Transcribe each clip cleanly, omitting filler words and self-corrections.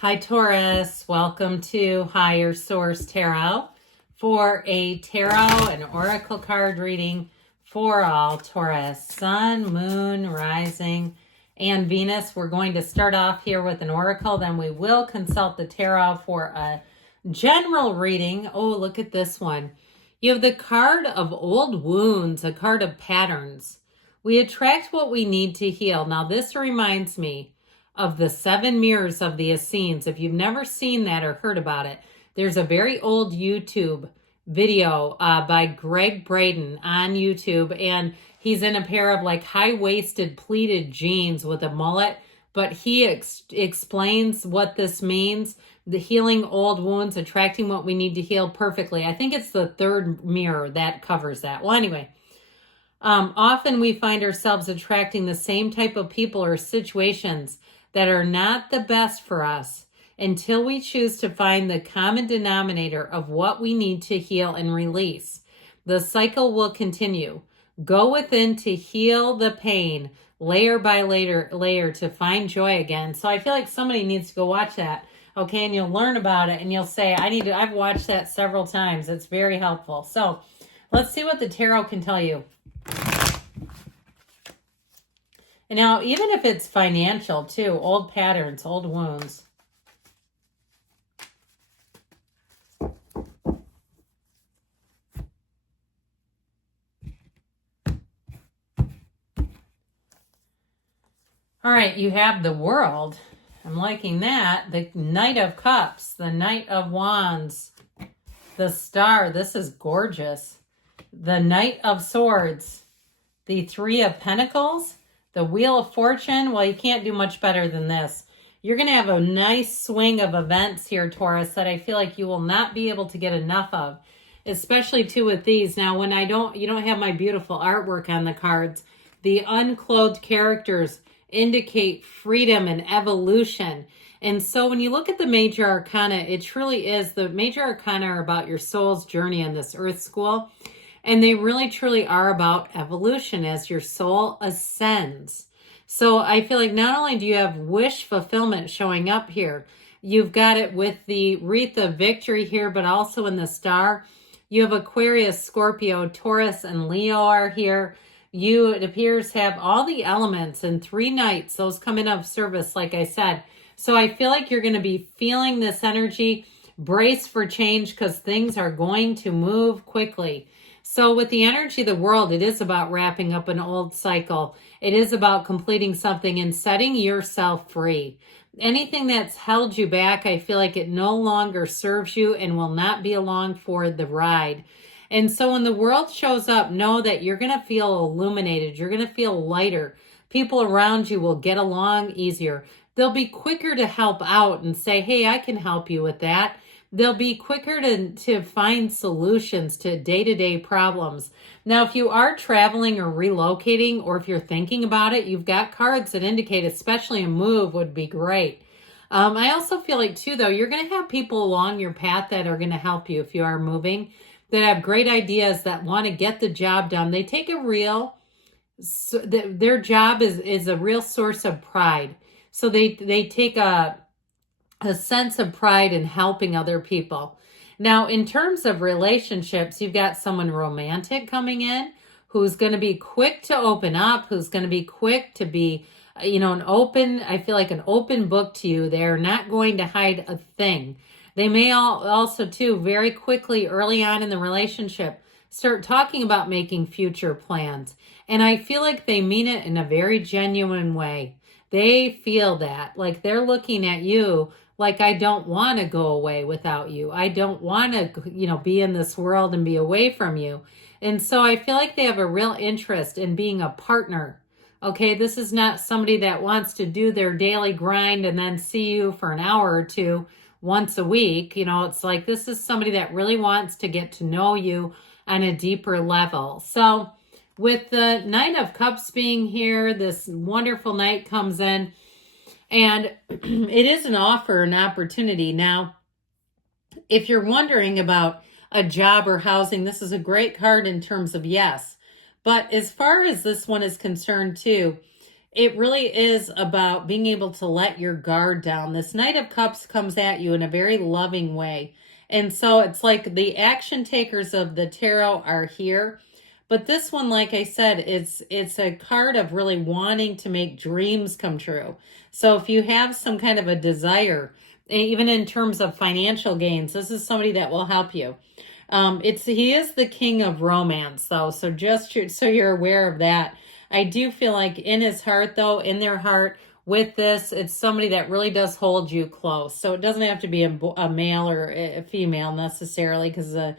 Hi, Taurus. Welcome to Higher Source Tarot for a tarot and oracle card reading for all Taurus, Sun, Moon, Rising, and Venus. We're going to start off here with an oracle. Then we will consult the tarot for a general reading. Oh, look at this one. You have the card of old wounds, a card of patterns. We attract what we need to heal. Now, this reminds me of the 7 mirrors of the Essenes. If you've never seen that or heard about it, there's a very old YouTube video by Greg Braden on YouTube, and he's in a pair of like high-waisted pleated jeans with a mullet, but he explains what this means, the healing old wounds, attracting what we need to heal perfectly. I think it's the 3rd mirror that covers that. Well, anyway, often we find ourselves attracting the same type of people or situations that are not the best for us until we choose to find the common denominator of what we need to heal and release. The cycle will continue. Go within to heal the pain, layer by layer to find joy again. So I feel like somebody needs to go watch that, okay? And you'll learn about it and you'll say, I've watched that several times. It's very helpful. So let's see what the tarot can tell you. And now, even if it's financial too, old patterns, old wounds. All right, you have the World. I'm liking that. The Knight of Cups, the Knight of Wands, the Star. This is gorgeous. The Knight of Swords, the Three of Pentacles, the Wheel of Fortune. Well, you can't do much better than this. You're going to have a nice swing of events here, Taurus, that I feel like you will not be able to get enough of, especially too with these. Now, when you don't have my beautiful artwork on the cards, the unclothed characters indicate freedom and evolution. And so when you look at the major arcana, it truly is, the major arcana are about your soul's journey in this earth school. And they really truly are about evolution as your soul ascends. So I feel like not only do you have wish fulfillment showing up here, you've got it with the wreath of victory here, but also in the star. You have Aquarius, Scorpio, Taurus, and Leo are here. You, it appears, have all the elements and 3 knights. Those come in of service, like I said. So I feel like you're going to be feeling this energy. Brace for change because things are going to move quickly. So with the energy of the World, it is about wrapping up an old cycle. It is about completing something and setting yourself free. Anything that's held you back, I feel like it no longer serves you and will not be along for the ride. And so when the World shows up, know that you're going to feel illuminated. You're going to feel lighter. People around you will get along easier. They'll be quicker to help out and say, hey, I can help you with that. They'll be quicker to find solutions to day-to-day problems. Now, if you are traveling or relocating, or if you're thinking about it, you've got cards that indicate especially a move would be great. I also feel like, too, though, you're going to have people along your path that are going to help you if you are moving, that have great ideas, that want to get the job done. They take their job is a real source of pride. So they take a sense of pride in helping other people. Now, in terms of relationships, you've got someone romantic coming in who's going to be quick to open up, who's going to be quick to be, I feel like an open book to you. They're not going to hide a thing. They may also, too, very quickly, early on in the relationship, start talking about making future plans. And I feel like they mean it in a very genuine way. They feel that, like they're looking at you like, I don't want to go away without you. I don't want to, be in this world and be away from you. And so I feel like they have a real interest in being a partner. Okay, this is not somebody that wants to do their daily grind and then see you for an hour or two once a week. It's like this is somebody that really wants to get to know you on a deeper level. So with the Knight of Cups being here, this wonderful knight comes in. And it is an offer, an opportunity. Now, if you're wondering about a job or housing, this is a great card in terms of yes. But as far as this one is concerned too, it really is about being able to let your guard down. This Knight of Cups comes at you in a very loving way. And so it's like the action takers of the tarot are here. But this one, like I said, it's a card of really wanting to make dreams come true. So if you have some kind of a desire, even in terms of financial gains, this is somebody that will help you. He is the king of romance, though. So so you're aware of that. I do feel like in his heart, though, in their heart, with this, it's somebody that really does hold you close. So it doesn't have to be a male or a female necessarily, because the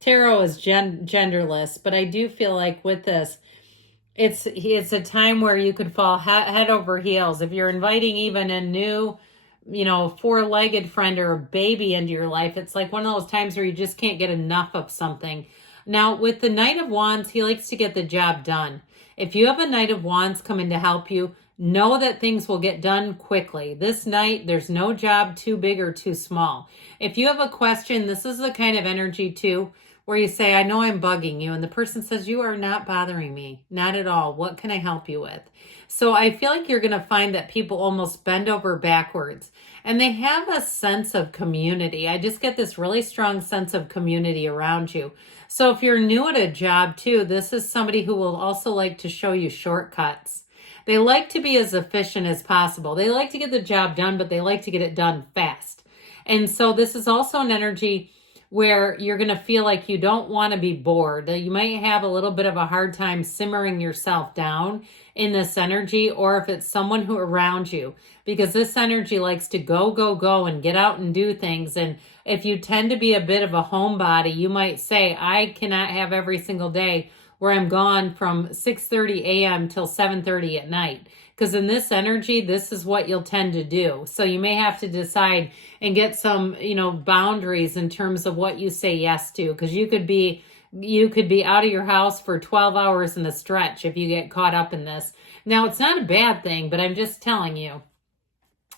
tarot is genderless. But I do feel like with this, it's a time where you could fall head over heels. If you're inviting even a new, four-legged friend or a baby into your life, it's like one of those times where you just can't get enough of something. Now, with the Knight of Wands, he likes to get the job done. If you have a Knight of Wands coming to help you, know that things will get done quickly. This night, there's no job too big or too small. If you have a question, this is the kind of energy too, where you say, I know I'm bugging you. And the person says, you are not bothering me. Not at all. What can I help you with? So I feel like you're going to find that people almost bend over backwards. And they have a sense of community. I just get this really strong sense of community around you. So if you're new at a job too, this is somebody who will also like to show you shortcuts. They like to be as efficient as possible. They like to get the job done, but they like to get it done fast. And so this is also an energy where you're going to feel like you don't want to be bored. You might have a little bit of a hard time simmering yourself down in this energy, or if it's someone who around you, because this energy likes to go, go, go and get out and do things. And if you tend to be a bit of a homebody, you might say, I cannot have every single day where I'm gone from 6:30 a.m. till 7:30 at night. Because in this energy, this is what you'll tend to do. So you may have to decide and get some, boundaries in terms of what you say yes to. Because you could be out of your house for 12 hours in a stretch if you get caught up in this. Now, it's not a bad thing, but I'm just telling you,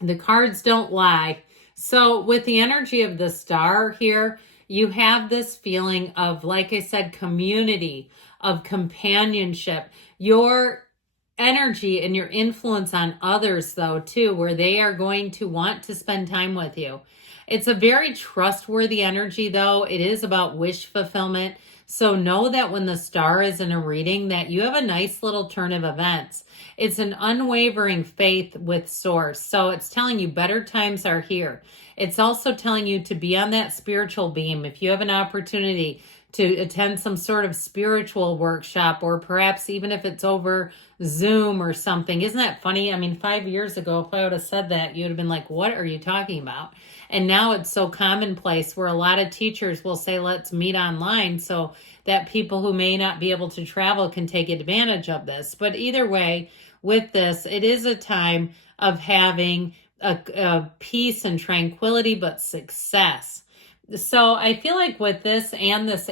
the cards don't lie. So with the energy of the star here, you have this feeling of, like I said, community, of companionship. Your energy and your influence on others, though, too, where they are going to want to spend time with you. It's a very trustworthy energy, though. It is about wish fulfillment. So know that when the star is in a reading, that you have a nice little turn of events. It's an unwavering faith with source. So it's telling you better times are here. It's also telling you to be on that spiritual beam. If you have an opportunity to attend some sort of spiritual workshop, or perhaps even if it's over Zoom or something. Isn't that funny? I mean, 5 years ago, if I would have said that, you'd have been like, what are you talking about? And now it's so commonplace where a lot of teachers will say, let's meet online so that people who may not be able to travel can take advantage of this. But either way, with this, it is a time of having a peace and tranquility, but success. So I feel like with this and this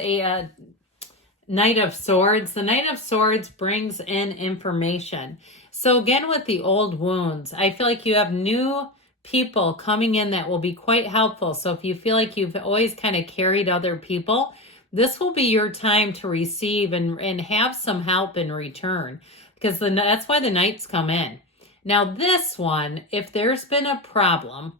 Knight of Swords, the Knight of Swords brings in information. So again, with the old wounds, I feel like you have new people coming in that will be quite helpful. So if you feel like you've always kind of carried other people, this will be your time to receive and have some help in return, because that's why the Knights come in. Now this one, if there's been a problem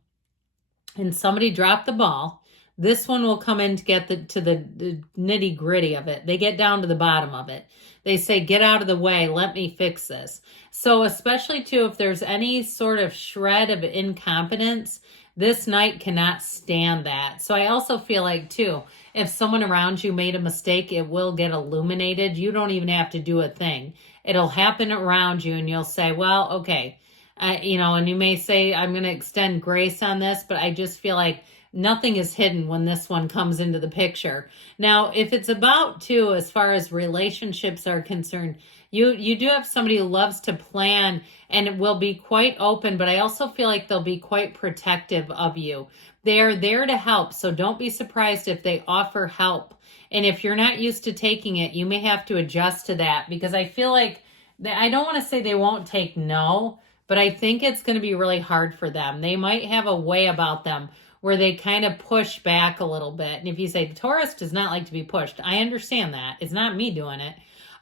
and somebody dropped the ball, this one will come in to get to the nitty gritty of it. They get down to the bottom of it. They say, get out of the way. Let me fix this. So especially too, if there's any sort of shred of incompetence, this Knight cannot stand that. So I also feel like too, if someone around you made a mistake, it will get illuminated. You don't even have to do a thing. It'll happen around you and you'll say, well, okay. And you may say, I'm going to extend grace on this, but I just feel like nothing is hidden when this one comes into the picture. Now, if it's about too, as far as relationships are concerned, you do have somebody who loves to plan and will be quite open, but I also feel like they'll be quite protective of you. They are there to help, so don't be surprised if they offer help. And if you're not used to taking it, you may have to adjust to that, because I feel like, I don't want to say they won't take no, but I think it's going to be really hard for them. They might have a way about them where they kind of push back a little bit. And if you say, the Taurus does not like to be pushed, I understand that. It's not me doing it.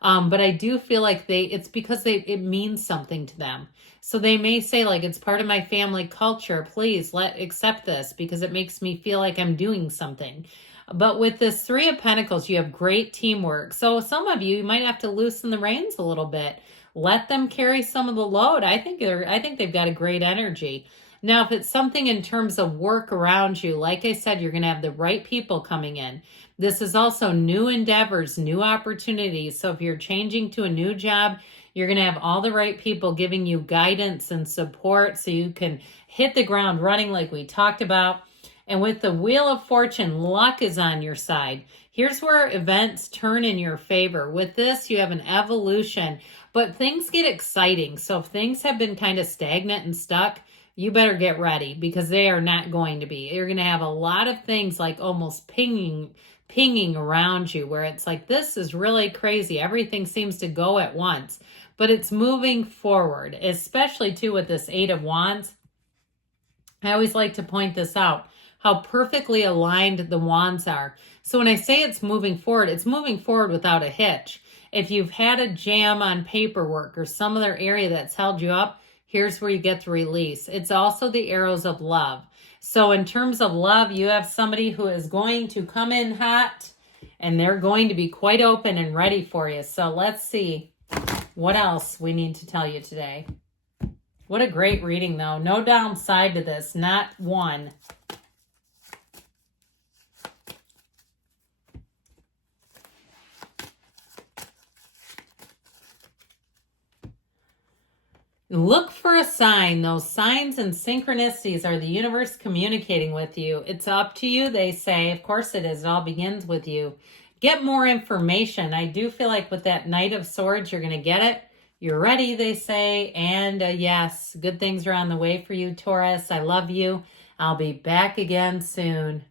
But I do feel like it's because it means something to them. So they may say like, it's part of my family culture. Please accept this because it makes me feel like I'm doing something. But with this Three of Pentacles, you have great teamwork. So some of you might have to loosen the reins a little bit. Let them carry some of the load. I think they've got a great energy. Now, if it's something in terms of work around you, like I said, you're going to have the right people coming in. This is also new endeavors, new opportunities. So if you're changing to a new job, you're going to have all the right people giving you guidance and support so you can hit the ground running like we talked about. And with the Wheel of Fortune, luck is on your side. Here's where events turn in your favor. With this, you have an evolution, but things get exciting. So if things have been kind of stagnant and stuck, you better get ready because they are not going to be. You're going to have a lot of things like almost pinging around you where it's like, this is really crazy. Everything seems to go at once, but it's moving forward, especially too with this Eight of Wands. I always like to point this out, how perfectly aligned the wands are. So when I say it's moving forward without a hitch. If you've had a jam on paperwork or some other area that's held you up, here's where you get the release. It's also the arrows of love. So in terms of love, you have somebody who is going to come in hot and they're going to be quite open and ready for you. So let's see what else we need to tell you today. What a great reading though. No downside to this, not one. Look for a sign. Those signs and synchronicities are the universe communicating with you. It's up to you, they say. Of course it is. It all begins with you. Get more information. I do feel like with that Knight of Swords, you're going to get it. You're ready, they say. And yes, good things are on the way for you, Taurus. I love you. I'll be back again soon.